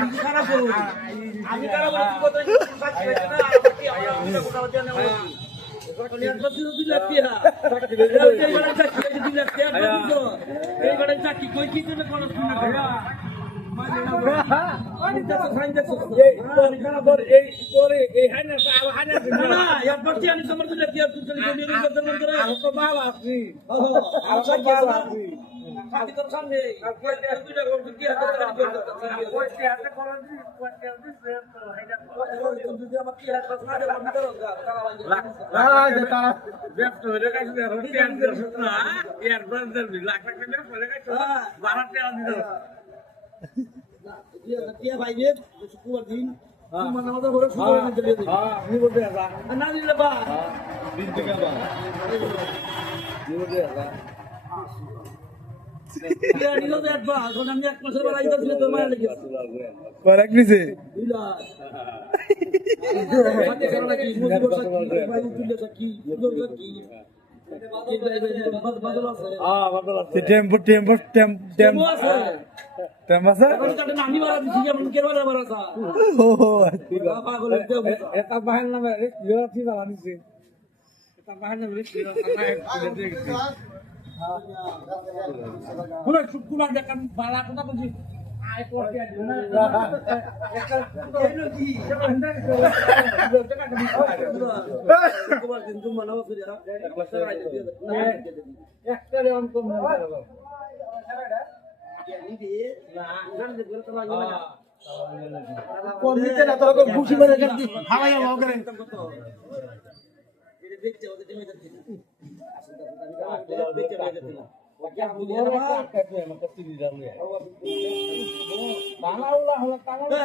আমি খারাপ করব আমি খারাপ করব তুই কত সাক্ষী হইছ না আমার কি আমার কথা বলতে না বলি একবার দুই লাখ টাকা এই বড় সাক্ষী 2 লাখ টাকা দিছো এই বড় সাক্ষী কই কি তুমি কোন শুনা ভাইয়া আমি তো সাইন দেখছো এই তোর খারাপ তোর এই তোর এই হাইনা হাইনা না একবার কি আমি সমর্থ দিলে কি আর তুই চলে গেলি এর কথা বন্ধ করে আমার তো বাবা আপনি আমার তো বাবা আপনি খালি তোর সামনে আর কই দেখ দুইটা কোন কি হাতে কই তে হাতে কোন দি কই তে দি তো হাইনা যদি আমার কি হাতে না দে আমি তো তারা যে তারা ব্যস্ত হয়ে গেছে রুটিয়ান না এর ব্রান্ডের লাখ লাখ টাকা পড়ে গেছে 12 টাকা দিল dia baik kuat din mana mana orang sudah menjadi ini boleh apa nanti lepas binti apa ini boleh apa dia ni lo lihat bah kalau namanya masa baru itu sudah termalah lagi Barak ni sih tidak nanti kalau lagi musuh sakit baru sudah sakit tempo আছে আমি বাড়া দিছি যেমন কেন বাড়া সা ও পাগল হইতে এটা বাহার নামে ইউরোপি বাড়া নিছে এটা বাহার নামে পুরো শুকুলা দেখান বালা কথা বলছি আয় পড়তে দিও না একটা এলো কি তোমার দিন তুমি মানাও ফিরে একটা রে অন কম কমিতে না তোর খুশি মানে করতি হাওয়াই হাওয়া করে এটা দেখতে ওদের জমি দেখতে দেখতে বাংলা হলো তাহলে